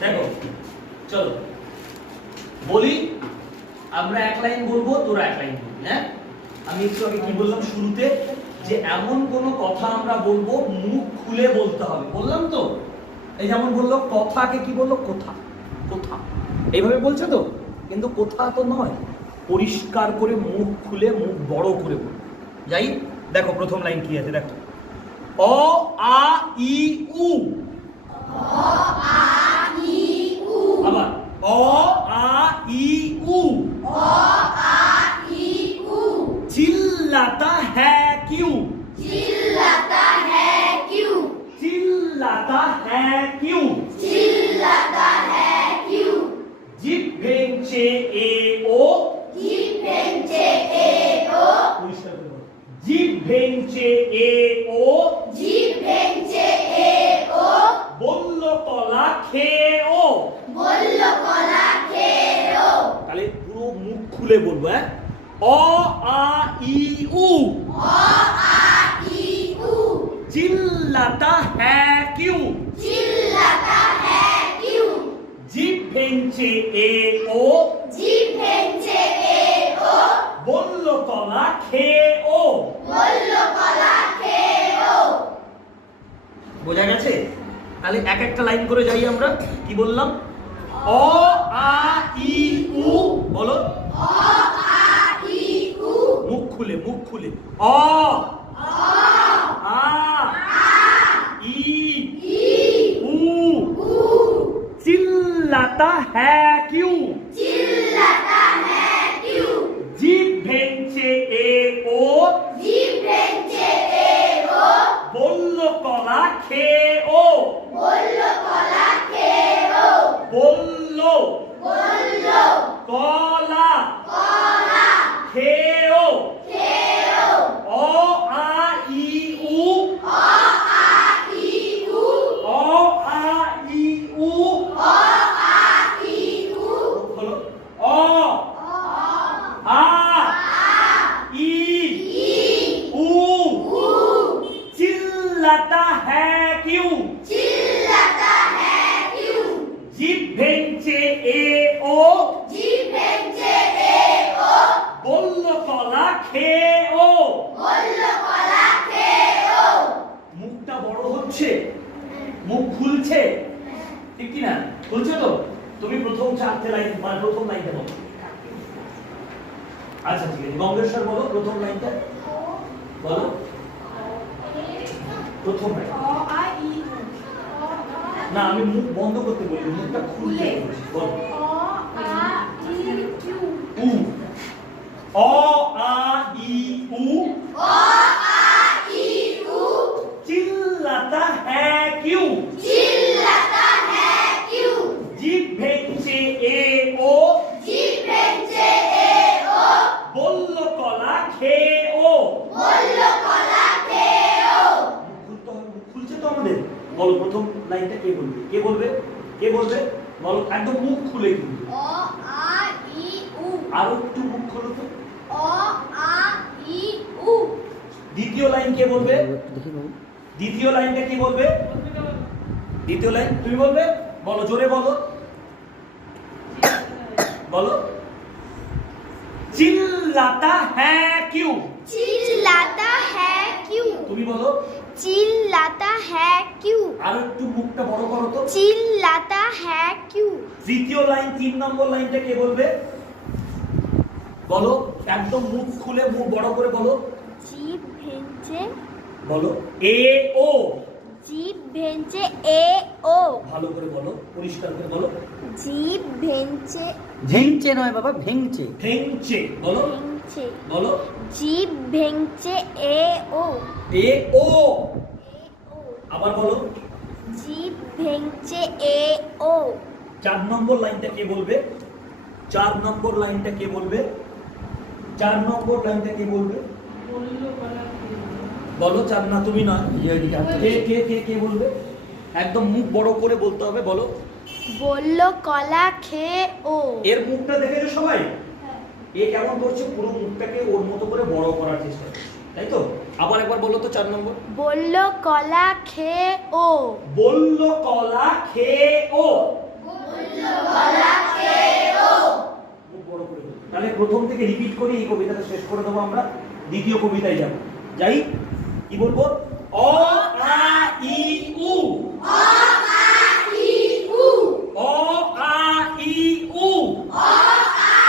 দেখো চলো বলি, আমরা এক লাইন বলবো, তোরা এক লাইন বলবি। হ্যাঁ, আমি একটু আগে কি বললাম শুরুতে, যে এমন কোন কথা আমরা বলবো মুখ খুলে বলতে হবে, বললাম তো। এই যেমন বললো কথাকে কি বললো, কোথা, কোথা এইভাবে বলছে তো, কিন্তু কোথা তো নয়, পরিষ্কার করে মুখ খুলে মুখ বড় করে বলবো। যাই, দেখো প্রথম লাইন কি আছে, দেখো অ আ ই উ। আবার অ আ ই উ। चिल्लाता है क्यों? चिल्लाता है क्यों? चिल्लाता है क्यों? चिल्लाता है क्यों? जिप भेंचे ए ओ। जीप भेंचे ए ओ। जिप भेंचे ए ओ। जीप भेंचे ए ओ। बोल्लो कला खेओ। बोल्लो कला खेओ। তাহলে পুরো মুখ খুলে বলবো। হ্যাঁ, অ আ ই উ। अ आ ई उ। चिल्लाता है क्यों? चिल्लाता है क्यों? जिप भेंचे ए ओ। जीप भेंचे ए ओ। बोल्लो कला खेओ। बोल्लो कला खेओ। বোঝা গেছে? তাহলে এক একটা লাইন করে যাই আমরা। কি বললাম? অ আ ই উ। বলো अ आ ई उ। মুখ খুলে, মুখ খুলে। অ আ ই উ। चिल्लाता है क्यों? चिल्लाता है क्यों? जीभ भेंचे ए ओ। जीप भेंचे ए ओ। बोल्लो कला खेओ। बोल्लो कला खेओ। बोल्लो बोल्लो कला कला खेओ। खेओ। অ আ ই উ। अ आ ई उ। অ আ ই উ। अ आ ई उ। বলো অ আ ই উ। चिल्लाता है क्यों? चिल्लाता है क्यों? जीभ भेंचे ए ओ। जीप भेंचे ए ओ। बोल्लो कला खेओ। बोल्लो कला खेओ। মুখটা বড় হচ্ছে, মুখ খুলছে, ঠিক কি না? খুলছে তো? তুমি প্রথম চারটে লাইন মানে প্রথম লাইনটা বলো। আচ্ছা ঠিক আছে, গঙ্গেশ্বর বলো প্রথম লাইনটা বলো। প্রথম লাইন না, আমি মুখ বন্ধ করতে বলি, মুখটা খুলতে বলছি। বলো উ। অ আ ই উ। अ आ ई उ। चिल्लाता है क्यों? चिल्लाता है क्यों? जीभ भेंचे ए ओ। जीप भेंचे ए ओ। बोल्लो कला खेओ। बोल्लो कला खेओ। মুখ খুলছে তো আমাদের। বলো প্রথম লাইনটা কে বলবে? কে বলবে? কে বলবে? বলো একদম মুখ খুলে কিন্তু। अ आ ई उ। আর একটু মুখ খোলো তো। अ आ ई उ। দ্বিতীয় লাইন কে বলবে? দ্বিতীয় লাইনটা কি বলবে? দ্বিতীয় লাইন তুমি বলবে। বলো জোরে বলো, বলো चिल्लाता है क्यों? चिल्लाता है क्यों? তুমি বলো। चिल्लाता है क्यों? আর একটু মুখটা বড় করো তো। चिल्लाता है क्यों? তৃতীয় লাইন 3 নম্বর লাইনটা কে বলবে? বলো একদম মুখ খুলে মুখ বড় করে বলো। जीप भेंचे। বলো এ ও। जीप भेंचे ए ओ। ভালো করে বলো, পরিষ্কার করে বলো। जीप भेंचे। ভেঙছে নয় বাবা, ভেঙছে। ভেঙচে বলো, भेंचे। বলো जीप भेंचे ए ओ। এ ও। আবার বলো। जीप भेंचे ए ओ। 4 নম্বর লাইনটা কে বলবে? 4 নম্বর লাইনটা কে বলবে? 4 নম্বর লাইনটা কে বলবে? বলো। 4 না, তুমি না, কে কে কে কে বলবে? একদম মুখ বড় করে বলতে হবে। বলো बोल्लो कला खेओ। এর মুখটা দেখেছো সবাই? এ কেমন করছে, পুরো মুখটাকে ওর মতো করে বড় করার চেষ্টা করছে, তাই তো? আবার একবার বলো তো 4 নম্বর। বলল কলা খেয়ে ও। বলল কলা খেয়ে ও। খুব বড় করে বলো। তাহলে প্রথম থেকে রিপিট করি, এই কবিতাটা শেষ করে দেবো আমরা, দ্বিতীয় কবিতায় যাব। যাই, কি বলবো? অ আ ই উ। অ আ ই উ। অ আ ই উ। অ আ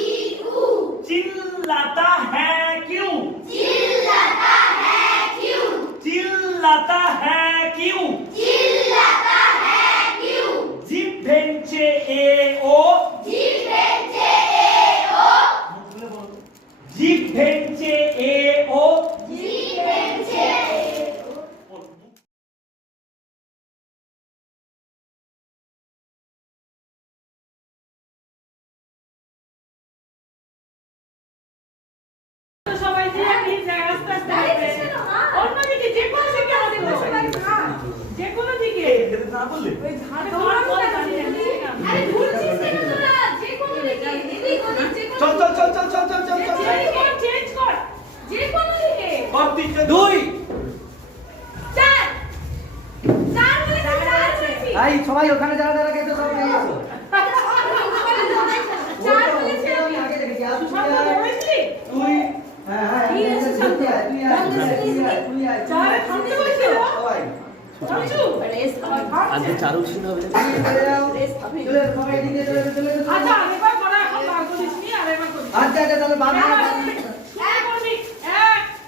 ই উ। চিল্লাতা হ্যাঁ কিউ। চিল্লাতা হ্যাঁ কিউ। চিল্লাতা হ্যাঁ কিউ। চিল্লাতা হ্যাঁ কিউ। জিভ ভেঙছে এ ও। জিভ ভেঙছে এ ও। মুখ খুলে বলো। জিভ ভেঙছে এ ও। জিভ ভেঙছে এ ও। সবাই যে আপনি আস্তে আস্তে অন্যদিকে যে কোনো দিকে আসবে যে কোনো দিকে এটা না বললে ওই ধারে তোমার বল আরে ঘুরছিস কেন তোরা যে কোনো দিকে এদিক ওদিক যে কোনো চল চল চল চল চল চল চল চল চেঞ্জ কর যে কোনো দিকে সব দিকে 2 চার চার বলে চার বলেছি এই সবাই ওখানে যারা যারা গেছে সব বেরিয়ে এসো। চার বলেছি আমি আগে দেখেছি আর তুই সব বলেছি তুই হ্যাঁ হ্যাঁ তুই আয় তুই আয় চারে থামতে বলেছিল সবাই থামছু আজকে চারু ছিল হবে চলে সবাই দিকে চলে চলে আচ্ছা এবার করা এখন বার করিস নি আর এবার করিস আচ্ছা আচ্ছা তাহলে বাদ এক করবি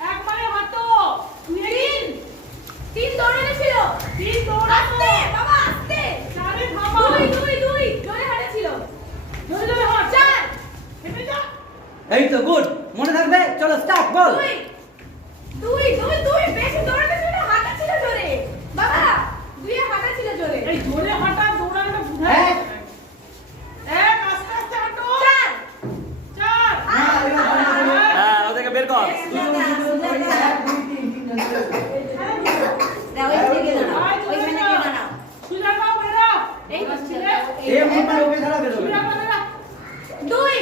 এক মানে হাঁটো তিন দৌড়ানো ছিল তিন দৌড়ানো বাবা আস্তে চারে থামা দুই জোরে হাঁটা ছিল জোরে হাঁট চার হেঁটে যা এই তো গুড মনে থাকবে চলো স্টার্ট বল দুই বেশি দৌড়াতে ছিল না হাঁটা ছিল জোরে বাবা দুইয়ে হাঁটা ছিল জোরে এই জোরে হাঁটা দৌড়ানোটা বুঝায় এক। এক আস্তে আস্তে হাঁটো চার চার হ্যাঁ ওদেরকে বের কর সুজা বাবু বেরো এই ছেলে এই মুখটা ওকে ছাড়া বের হবে সুজা বাবু বেরো দুই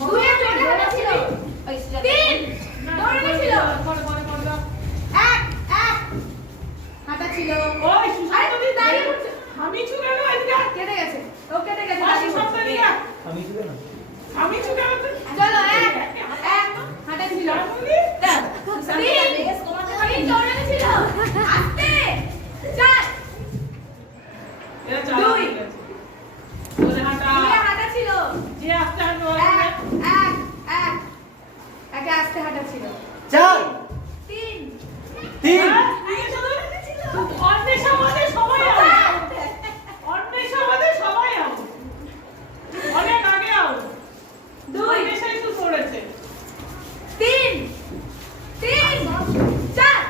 দুইয়ে জোরে হাঁটা ছিল তিন দৌড়ানো ছিল এক হাঁটা ছিল ওই সুজা তুমি দাঁড়িয়ে পড়ছো আমি চুকে গেল এদিকে কেটে গেছে ও কেটে গেছে দাঁড়িয়ে শব্দ নিয়ে আমি ছিল না আমি চুকে গেল চলো এক হাঁটা ছিল তিন দৌড়ানো ছিল আস্তে চার দুই জোরে হাঁটা ছিল যে আস্তে একে আস্তে হাঁটা ছিল চার তিন তিন অন্বেষাবাদে সবাই অনেক আগে আও দুই দেশাই তো পড়েছে তিন চার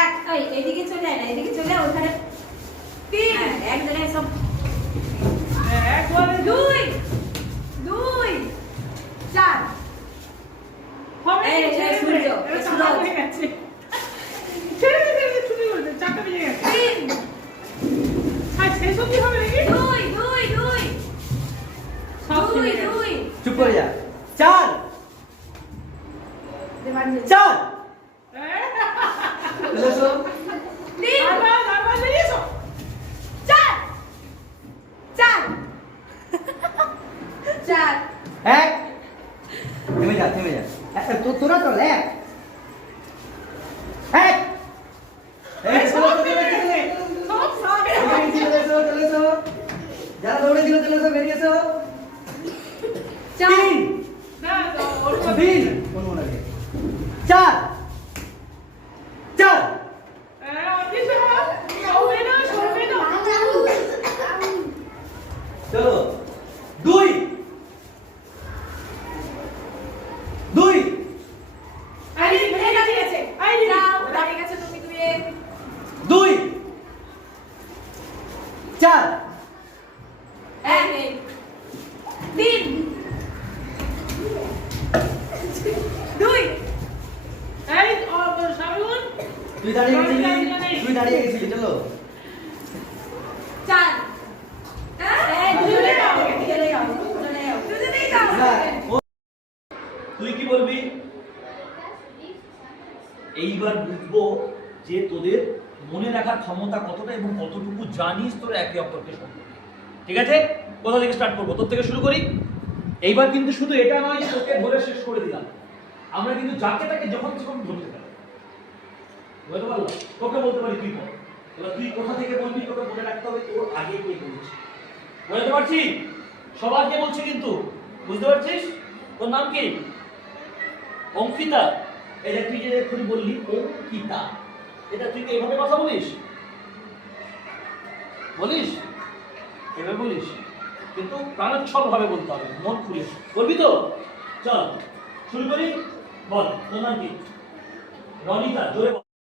এক এদিকে চলে আয় না এদিকে চলে আয় ওখানে তিন এক জায়গায় সব এক বলে দুই চার হবে এই, এই, ছেড়ে দে। সূর্য, এটা সূর্য। চাকা হয়ে গেছে ছেড়ে দে ছুটি করতে চাকা ভেঙে গেছে তিন আর শেষ অবধি হবে নাকি দুই সব ছেড়ে গেছে। চুপ করে যা চার চার চলে এসো তিন আবার বেরিয়ে এসো চার এক থেমে যা তোরা চল এক এই চলো চলে এসো যারা দৌড়ে ছিল চলে এসো বেরিয়ে এসো তিন না ওর তিন কোন মনে নেই চার চলো দুই দুই চার তুই দাঁড়িয়ে গেছিলি চলো তুই কি বলবি? তোদের মনে রাখার ক্ষমতা কতটা এবং কতটুকু জানিস তোরা একে অপরকে সম্পর্কে। ঠিক আছে, কোথা থেকে স্টার্ট করবো? তোর থেকে শুরু করি। এইবার কিন্তু শুধু এটা নয় যে তোকে ধরে শেষ করে দিলাম, আমরা কিন্তু যাকে তাকে যখন তখন ধরতে পারি। বুঝতে পারলাম? তোকে বলতে পারি তুই বল, এবার তুই কোথা থেকে বলবি তোকে মনে রাখতে হবে তোর আগে কে বলছে। বুঝতে পারছি? সবাইকে বলছি কিন্তু, বুঝতে পারছিস? তোর নাম কি? অঙ্কিতা। এটা তুই যে এক্ষুনি বললি অঙ্কিতা, এটা তুই কি এইভাবে কথা বলিস? বলিস? এভাবে বলিস? কিন্তু প্রাণোচ্ছল ভাবে বলতে হবে, মন খুলে বলবি তো? চল শুরু করি। বল তোর নাম কি? রনিতা, জোরে বল।